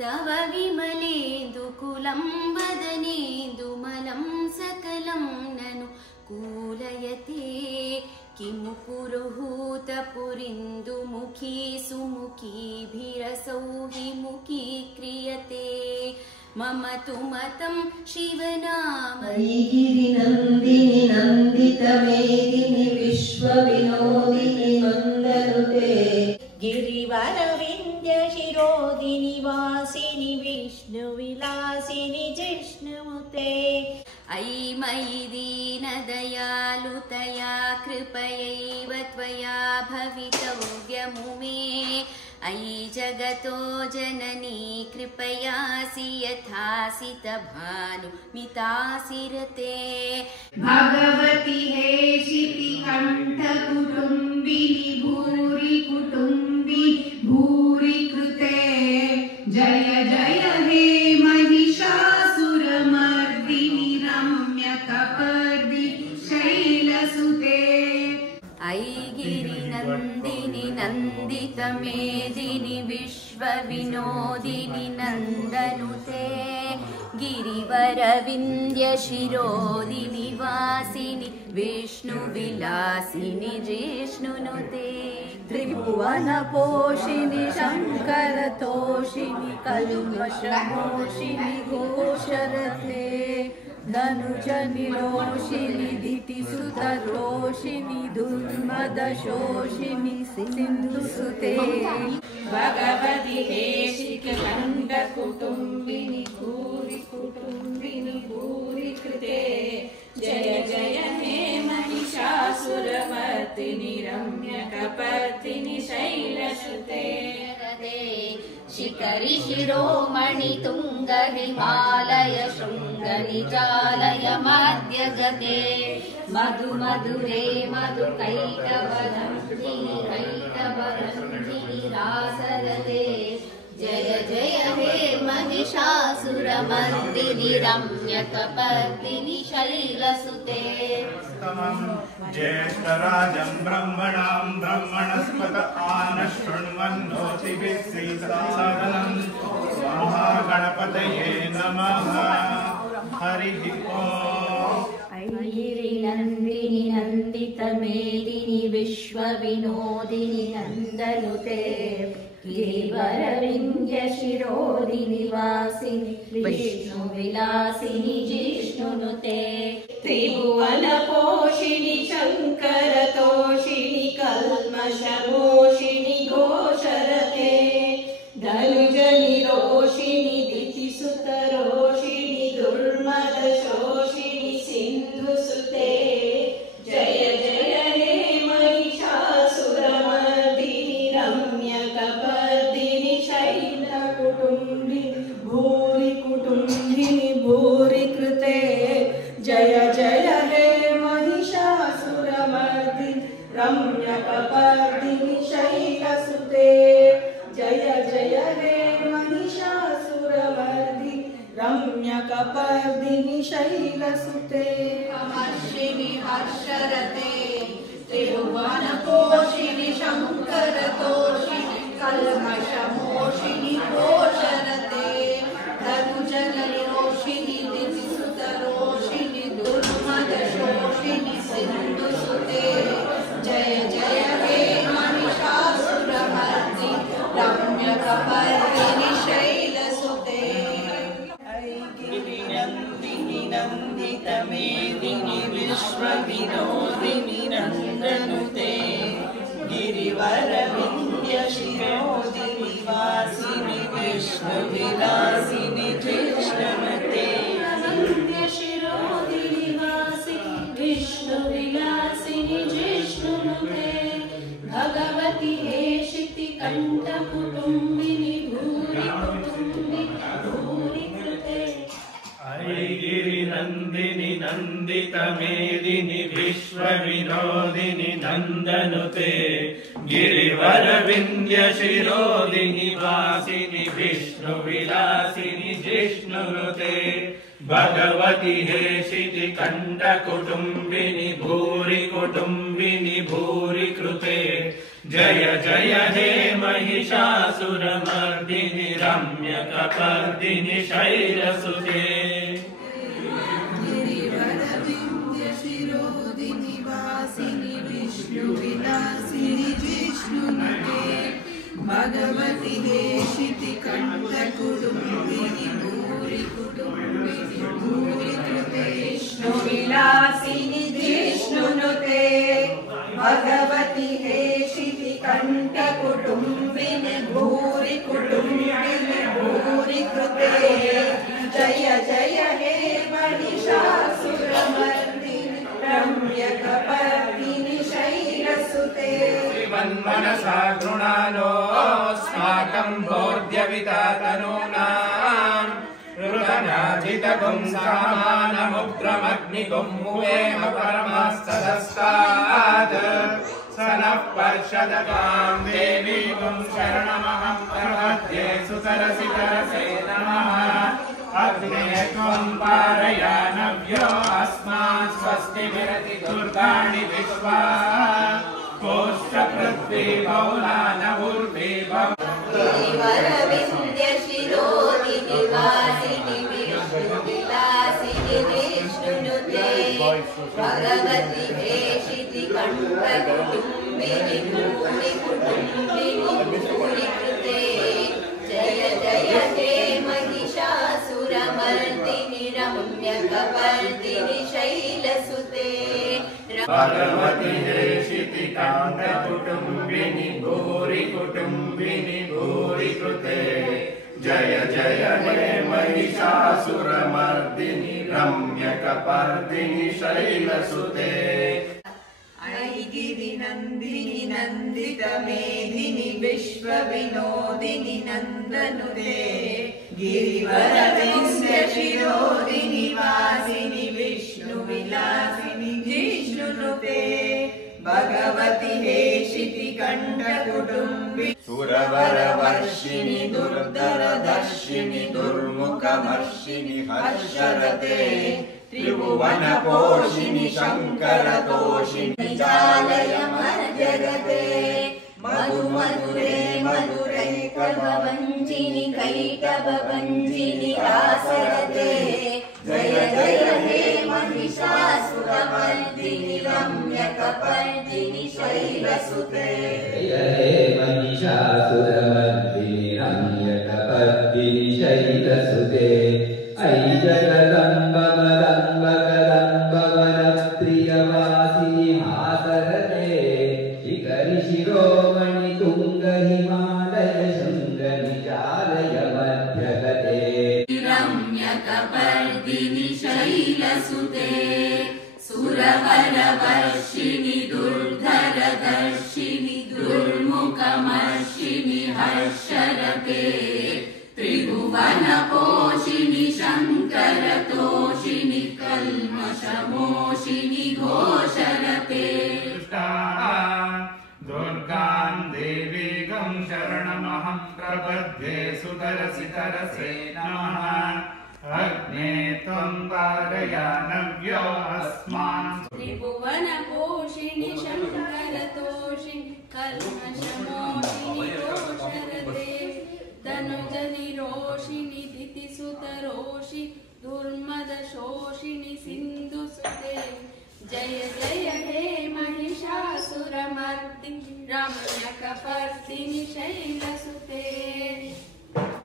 तव विमलेन्दुकुलं वदनेन्दुमलं सकलं ननु कूलयते किमु पुरुहूतपुरिन्दुमुखी सुमुखीभिरसौ हि मुखी क्रियते मम तु मतं शिवनाम गिरिनन्दिनि नन्दितमेदिनि विश्वविनोदिनि नन्दनुते गिरिवरविन्द्यशिरोदिनि वासिनि विष्णुविलासिनि जिष्णुमुते अयि मयि दीनदयालुतया कृपयैव त्वया भवितव्यमुमे अयि जगतो जननी कृपयासि यथासि तभानुमितासि रते भगवति हे शितिकण्ठकुटुम्बिनि भूरि कुटुम्बिनि भूरि कृते जय जय हे महिषासुरमर्दिनि रम्यकपर्दिनि शैलसुते अयि गिरिनन्दिनि नन्दितमेदिनि विश्वविनोदिनि नन्दनुते गिरिवरविन्द्यशिरोदिनि वासिनि विष्णुविलासिनि जिष्णुनुते त्रिभुवनपोषिणि शङ्करतोषिणि कल्मषमोषिणि घोषरते धनुजनिरोषिणि दितिसुतरोषिणि दुर्मदशोषिणि सिन्धुसुते भगवति हे शितिकण्ठकुटुम्बिनि भूरि कुटुम्बिनि भूरि कृते जय जय हे महिषासुरमर्दिनि रम्यकपर्दिनि शैलसुते शिखरि शिरोमणि तुङ्ग हिमालय शृङ्गनिजालय मध्यगते मधु मधुरे मधु कैटवरन्धिनि कैटवरन्धिनि रासरते जय जय हे महिषासुरमर्दिनि रम्यकपर्दिनि शैलसुते ज्येष्ठराजं ब्रह्मणां ब्रह्मणस्पत आनशृण्वन्नोतिभिः सीतासादनं महागणपतये नमः हरिः ओम् गिरिनन्दिनि नन्दितमेदिनि विश्वविनोदिनि नन्दनुते गिरिवरविन्द्यशिरोदिनि वासिनि विष्णुविलासिनि जिष्णुनुते त्रिभुवनपोषिणि शङ्करतोषिणि कल्मषमोषिणि घोषरते धनुजनिरोषिणि दितिसुतरोषिणि दुर्मदशोषिणि सिन्धुसुते जय जय हे महिषासुरमर्दिनि रम्यकपर्दिनि शैलकुटुम्बिनि भूरि कुटुम्बिनि भूरि कृते जय जय हे महिषासुरमर्दिनि रम्यकपर्दिनि शैलसुते जय जय हे महिषासुरमर्दिनि रम्यकपर्दिनि शैलसुते हर्षिणि हर्षरते त्रिभुवनपोषिणि शङ्करतोषिणि कल्मषमोषिणि घोषरते धनुजनिरोषिणि दितिसुतरोषिणि दुर्मदशोषिणि सिन्धुसुते जय जय हे महिषासुरमर्दिनि रम्यकपर्दिनि शैलसुते गिरिनन्दिनि नन्दितमेदिनि विश्वविनोदिनि नन्दनुते गिरिवरविन्द्यशिरोदिनि वासिनि विष्णुविलासिनि जिष्णुनुते विन्द्यशिरोदिनि वासिनि विष्णुविलासिनि जिष्णुनुते भगवति हे शितिकण्ठकुटुम्बिनि भूरि कुटुम्बिनि भूरि कृते अयि गिरिनन्दिनि नन्दितमेदिनि विश्वविनोदिनि नन्दनुते गिरिवरविन्द्यशिरोदिनि वासिनि विष्णुविलासिनि जिष्णुनुते भगवति हे शितिकण्ठकुटुम्बिनि भूरि कुटुम्बिनि भूरि कृते जय जय हे महिषासुरमर्दिनि रम्यकपर्दिनि शैलसुते गिरिवरविन्द्यशिरोदिनि वासिनि विष्णुविलासिनि जिष्णुनुते भगवति हेशितिकण्ठकुटुम्बिनि भूरि कुटुम्बिनि भूरि कृते विष्णुविलासिनि जिष्णुनुते भगवति हेशितिकण्ठकुटुम्बिनि भूरि कुटुम्बिनि भूरि कृते जय जय हे महिषासुरमर्दिनि रम्यकपर्दिनि शैलसुते मनसा गृणानोऽस्माकं भोर्ध्यवितातनूनां ऋतनाजितगुं समानमुग्रमग्निगुं मुवेम परमस्तदस्तात् स नः पर्षदकां देवीगुं शरणमहं प्रपद्ये सुतरसि तरसे नमः अग्ने त्वं पारयानव्यो अस्मात् स्वस्ति विरति दुर्गाणि विश्वा कोष्ठ पृथ्वी बहुलानवुर्वे गिरिवरविन्द्यशिरोदिनि वासिनि विष्णुविलासिनि जिष्णुनुते भगवति हेशितिकण्ठकुटुम्बिनि भूरि कुटुम्बिनि भूरि कृते जय जय हे महिषासुरमर्दिनि रम्यकपर्दिनि शैलसुते भगवति हेशितिकण्ठकुटुम्बिनि भूरि कुटुम्बिनि भूरि कृते जय जय हे महिषासुरमर्दिनि रम्यकपर्दिनि शैलसुते ऐगिरिनन्दिनि नन्दितमेदिनि विश्वविनोदिनि नन्दनुते गिरिवरविन्द्यशिरोदिनि वासिनि विष्णुविलासिनि जिष्णुनुते भगवति हेशितिकण्ठकुटुम्बिनि सुरवरवर्षिणि दुर्धरदर्शिनि दुर्मुखमर्षिणि हर्षरते त्रिभुवनपोषिणि शङ्करतोषिणि जालयमर्जगते मधुमधुरे मधुरैकभवञ्जिनि कैटभवञ्जिनि हासरते जय जय हे महिषासुरमर्दिनि रम्यकपर्दिनि शैलसुते जय हे महिषासुरमर्दिनि रम्यकपर्दिनि शैलसुते ऐ जगदम्बमदम्बकदम्बवनप्रियवासिनि हासरते शिखरि शिरोमणि तुङ्गहिमालय शृङ्गनिजालय मध्यगते रम्यकपर्दिनि शैलसुते सुरवरवर्षिणि दुर्धरदर्शिनि दुर्मुखमर्षिणि हर्षरते त्रिभुवनपोषिणि शङ्करतोषिणि कल्मषमोषिणि घोषरते दुर्गां देवीगं शरणमहं प्रपद्ये सुतरसि तरसे नमः अग्ने त्वं पारयानव्यो अस्मान् त्रिभुवनपोषिणि शङ्करतोषिणि कल्मषमोषिणि घोषरते धनुजनिरोषिणि दितिसुतरोषि दुर्मदशोषिणि सिन्धुसुते जय जय हे महिषासुरमर्दिनि रम्यकपर्दिनि शैलसुते